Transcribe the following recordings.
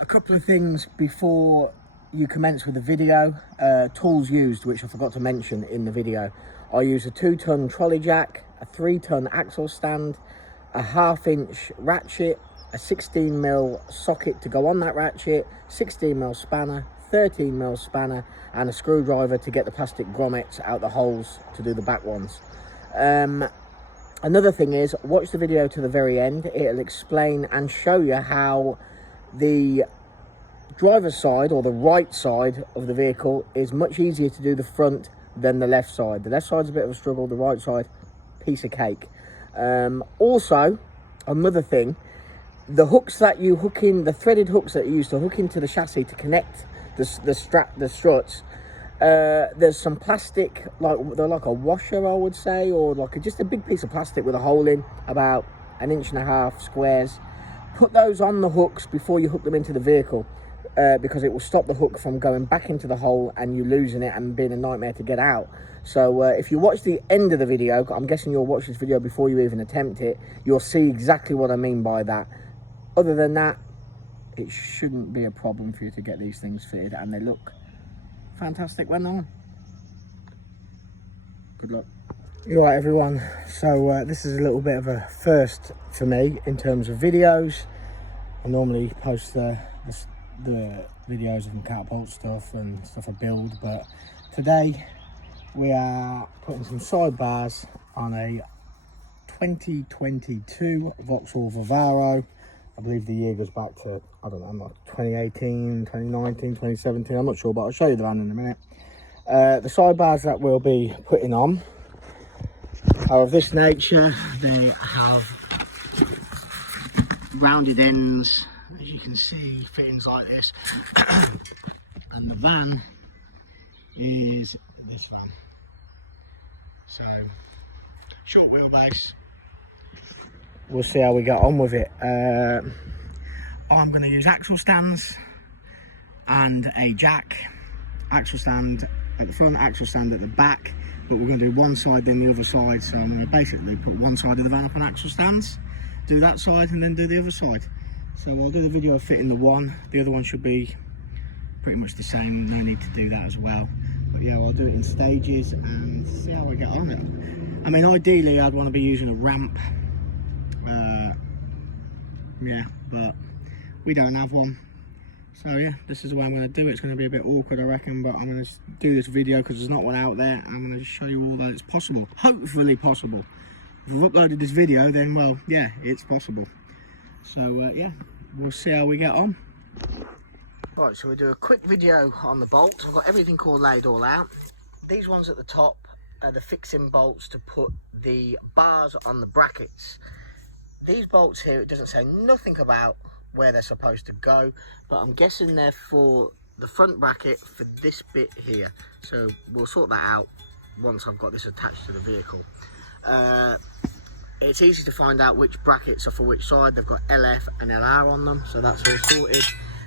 A couple of things before you commence with the video. Tools used, which I forgot to mention in the video. I use a 2-ton trolley jack, a 3-ton axle stand, a 1/2-inch ratchet, a 16mm socket to go on that ratchet, 16mm spanner, 13mm spanner, and a screwdriver to get the plastic grommets out the holes to do the back ones. Another thing is, watch the video to the very end. It'll explain and show you how the driver's side, or the right side of the vehicle, is much easier to do the front than the left side. The left side's a bit of a struggle, the right side, piece of cake. Also, another thing, the hooks that you hook in, the threaded hooks that you use to hook into the chassis to connect the struts, there's some plastic, they're like a washer, I would say, or like just a big piece of plastic with a hole in, about 1.5 inch squares. Put those on the hooks before you hook them into the vehicle, because it will stop the hook from going back into the hole and you losing it and being a nightmare to get out. So if you watch the end of the video, I'm guessing you'll watch this video before you even attempt it, you'll see exactly what I mean by that. Other than that, it shouldn't be a problem for you to get these things fitted, and they look fantastic when they're on. Good luck. You're right, everyone. So this is a little bit of a first for me in terms of videos. I normally post the videos of catapult stuff and stuff I build, but today we are putting some sidebars on a 2022 Vauxhall Vivaro. I believe the year goes back to, I don't know, 2018, 2019, 2017, I'm not sure, but I'll show you the van in a minute. The sidebars that we'll be putting on are of this nature. They have rounded ends, as you can see, fittings like this. And the van is this van. So, short wheelbase. We'll see how we get on with it. I'm going to use axle stands and a jack. Axle stand at the front, axle stand at the back, but we're going to do one side then the other side. So I'm going to basically put one side of the van up on axle stands, do that side, and then do the other side. So I'll do the video of fitting the one. The other one should be pretty much the same, no need to do that as well. But yeah, I'll do it in stages and see how I get on it. I mean, ideally I'd want to be using a ramp. Yeah, but we don't have one. So yeah, this is the way I'm going to do it. It's going to be a bit awkward, I reckon, but I'm going to do this video because there's not one out there. I'm going to show you all that it's possible, hopefully possible. If I've uploaded this video, then well, yeah, it's possible. So yeah, we'll see how we get on. Right, so we'll do a quick video on the bolts. I've got everything all laid all out. These ones at the top are the fixing bolts to put the bars on the brackets. These bolts here, it doesn't say nothing about where they're supposed to go, but I'm guessing they're for the front bracket for this bit here. So we'll sort that out once I've got this attached to the vehicle. It's easy to find out which brackets are for which side. They've got LF and LR on them, so that's all sorted.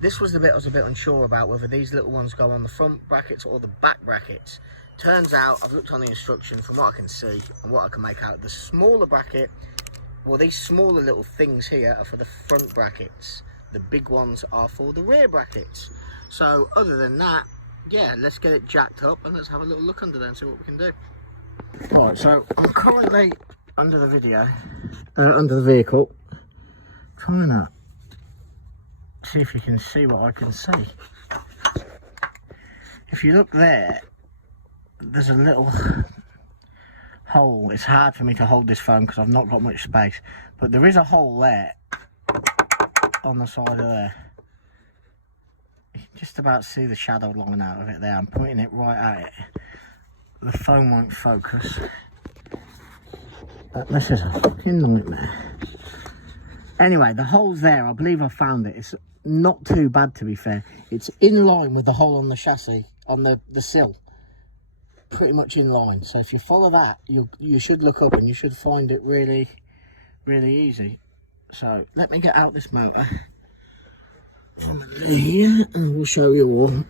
This was the bit I was a bit unsure about, whether these little ones go on the front brackets or the back brackets. Turns out, I've looked on the instruction, from what I can see and what I can make out, the smaller bracket, well, these smaller little things here are for the front brackets. The big ones are for the rear brackets. So other than that, yeah, let's get it jacked up and let's have a little look under there and see what we can do. Alright, so I'm currently under the vehicle, trying to see if you can see what I can see. If you look there, there's a little hole. It's hard for me to hold this phone because I've not got much space, but there is a hole there on the side of there. You can just about see the shadow long out of it there. I'm pointing it right at it. The phone won't focus. This is a fucking nightmare. Anyway, the hole's there. I believe I found it. It's not too bad, to be fair. It's in line with the hole on the chassis, on the sill. Pretty much in line. So if you follow that, you should look up and you should find it really, really easy. So let me get out this motor from here and we'll show you all.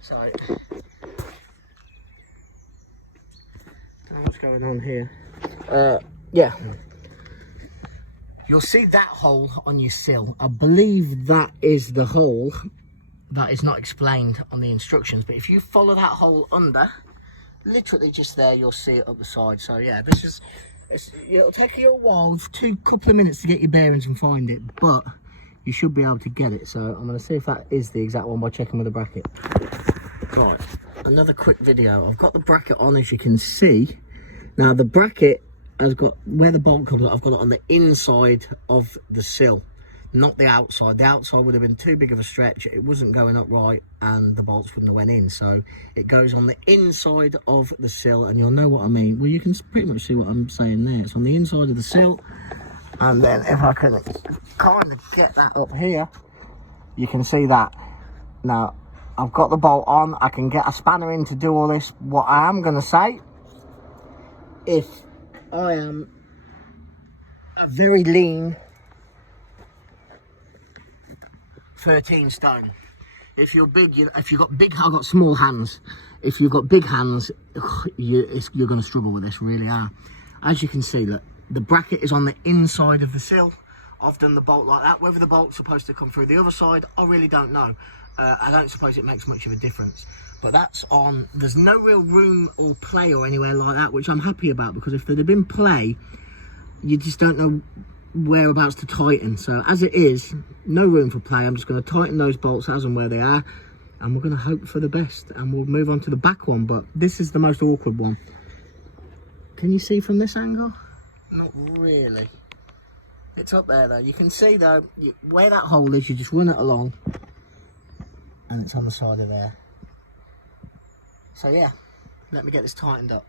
So what's going on here? Yeah, you'll see that hole on your sill. I believe that is the hole that is not explained on the instructions, but if you follow that hole under, literally just there, you'll see it up the side. So yeah, it'll take you a while, couple of minutes to get your bearings and find it, but you should be able to get it. So I'm going to see if that is the exact one by checking with the bracket. Right, another quick video. I've got the bracket on, as you can see. Now the bracket has got, where the bolt comes out, I've got it on the inside of the sill, not the outside. The outside would have been too big of a stretch, it wasn't going up right, and the bolts wouldn't have went in. So it goes on the inside of the sill, and you'll know what I mean. Well, you can pretty much see what I'm saying there. It's on the inside of the sill, and then if I can kind of get that up here, you can see that. Now I've got the bolt on, I can get a spanner in to do all this. What I am going to say, if I am a very lean 13 stone. If you're big, if you've got big, I've got small hands. If you've got big hands, you're going to struggle with this, really are. As you can see, look, the bracket is on the inside of the sill. I've done the bolt like that. Whether the bolt's supposed to come through the other side, I really don't know. I don't suppose it makes much of a difference. But that's on, there's no real room or play or anywhere like that, which I'm happy about, because if there'd have been play, you just don't know whereabouts to tighten. So as it is, no room for play. I'm just going to tighten those bolts as and where they are, and we're going to hope for the best, and we'll move on to the back one. But this is the most awkward one. Can you see from this angle? Not really. It's up there though. You can see though, where that hole is, you just run it along and it's on the side of there. So yeah, let me get this tightened up.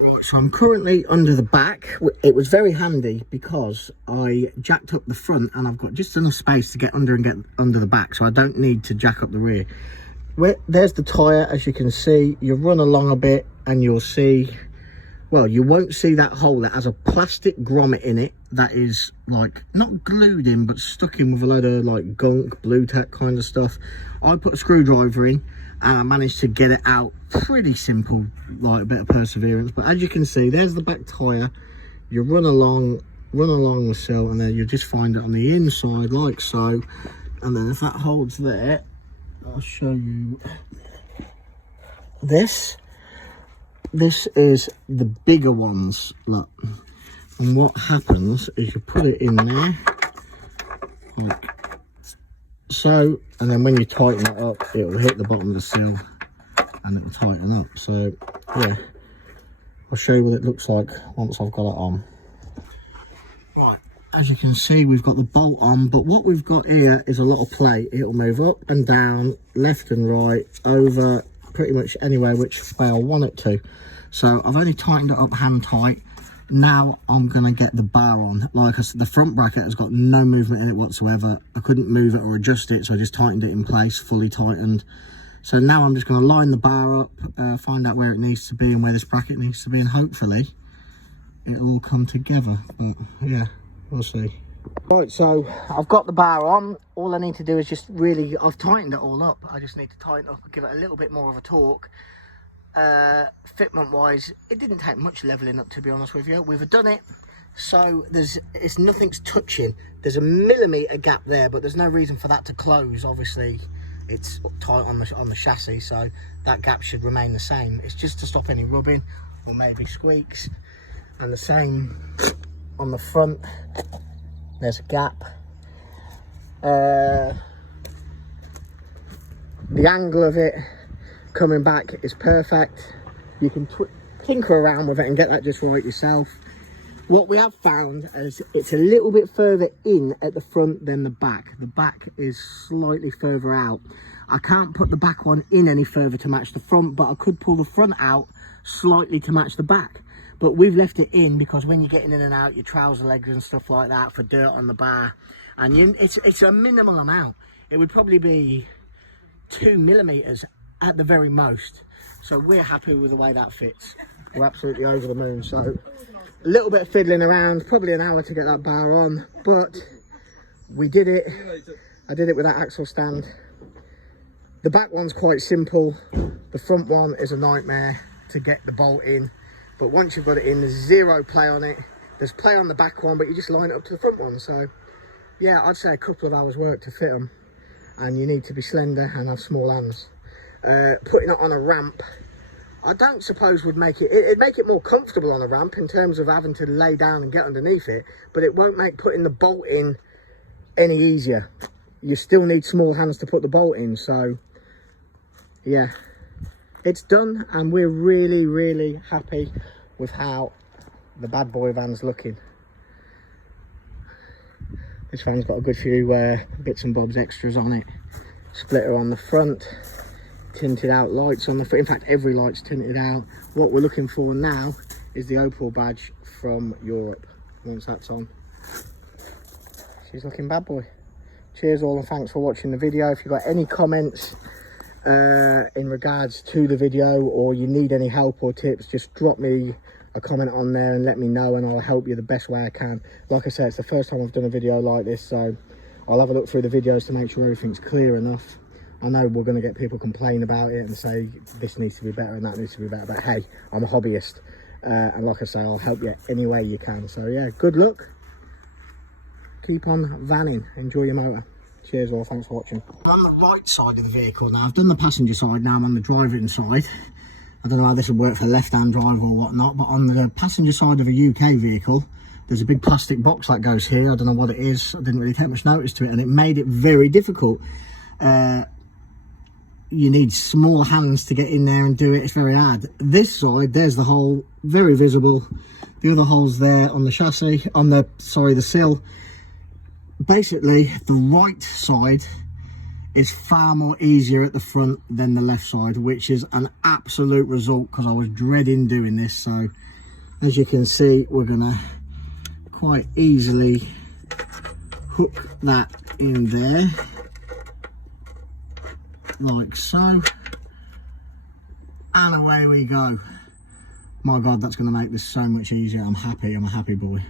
Right, so I'm currently under the back. It was very handy because I jacked up the front and I've got just enough space to get under and get under the back, so I don't need to jack up the rear. There's the tyre, as you can see. You run along a bit and you'll see, well, you won't see that hole that has a plastic grommet in it that is like not glued in but stuck in with a load of like gunk, blue tack kind of stuff. I put a screwdriver in and I managed to get it out pretty simple, like a bit of perseverance. But as you can see, there's the back tyre. You run along the sill, and then you just find it on the inside like so. And then if that holds there, I'll show you this. This is the bigger ones, look. And what happens is you put it in there like so, and then when you tighten it up, it will hit the bottom of the sill and it will tighten up. So yeah, I'll show you what it looks like once I've got it on. Right, as you can see, we've got the bolt on, but what we've got here is a little plate. It'll move up and down, left and right, over pretty much anywhere which way I want it to. So I've only tightened it up hand tight. Now I'm going to get the bar on. Like I said, the front bracket has got no movement in it whatsoever. I couldn't move it or adjust it, so I just tightened it in place, fully tightened. So now I'm just going to line the bar up, find out where it needs to be and where this bracket needs to be, and hopefully it'll all come together. But yeah, we'll see. Right, so I've got the bar on. All I need to do is just really, I've tightened it all up. I just need to tighten up and give it a little bit more of a torque. Fitment wise, it didn't take much leveling up, to be honest with you. We've done it, so nothing's touching. There's a millimetre gap there, but there's no reason for that to close. Obviously it's tight on the chassis, so that gap should remain the same. It's just to stop any rubbing or maybe squeaks. And the same on the front, there's a gap. The angle of it coming back is perfect. You can tinker around with it and get that just right yourself. What we have found is it's a little bit further in at the front than the back. The back is slightly further out. I can't put the back one in any further to match the front, but I could pull the front out slightly to match the back. But we've left it in because when you're getting in and out your trouser legs and stuff like that for dirt on the bar, and it's a minimal amount. It would probably be 2 millimeters at the very most. So we're happy with the way that fits. We're absolutely over the moon. So a little bit of fiddling around, probably an hour to get that bar on, but we did it. I did it with that axle stand. The back one's quite simple. The front one is a nightmare to get the bolt in, but once you've got it in, there's zero play on it. There's play on the back one, but you just line it up to the front one. So yeah, I'd say a couple of hours work to fit them, and you need to be slender and have small hands. Putting it on a ramp, I don't suppose would make it'd make it more comfortable on a ramp in terms of having to lay down and get underneath it, but it won't make putting the bolt in any easier. You still need small hands to put the bolt in. So yeah, it's done, and we're really happy with how the bad boy van's looking. This van's got a good few bits and bobs extras on it. Splitter on the front, tinted out lights on the front. In fact, every light's tinted out. What we're looking for now is the Opel badge from Europe. Once that's on, she's looking bad boy. Cheers all, and thanks for watching the video. If you've got any comments in regards to the video, or you need any help or tips, just drop me a comment on there and let me know, and I'll help you the best way I can. Like I said, it's the first time I've done a video like this, so I'll have a look through the videos to make sure everything's clear enough. I know we're going to get people complain about it and say this needs to be better and that needs to be better, but hey, I'm a hobbyist, and like I say, I'll help you any way you can. So yeah, good luck, keep on vanning, enjoy your motor. Cheers all, thanks for watching. I'm on the right side of the vehicle now. I've done the passenger side, now I'm on the driving side. I don't know how this would work for left-hand drive or whatnot, but on the passenger side of a UK vehicle, there's a big plastic box that goes here. I don't know what it is. I didn't really take much notice to it, and it made it very difficult. You need small hands to get in there and do it. It's very hard. This side, there's the hole, very visible. The other hole's there on the chassis, on the, sorry, the sill. Basically, the right side is far more easier at the front than the left side, which is an absolute result because I was dreading doing this. So as you can see, we're gonna quite easily hook that in there like so, and away we go. My god, that's going to make this so much easier. I'm happy, I'm a happy boy.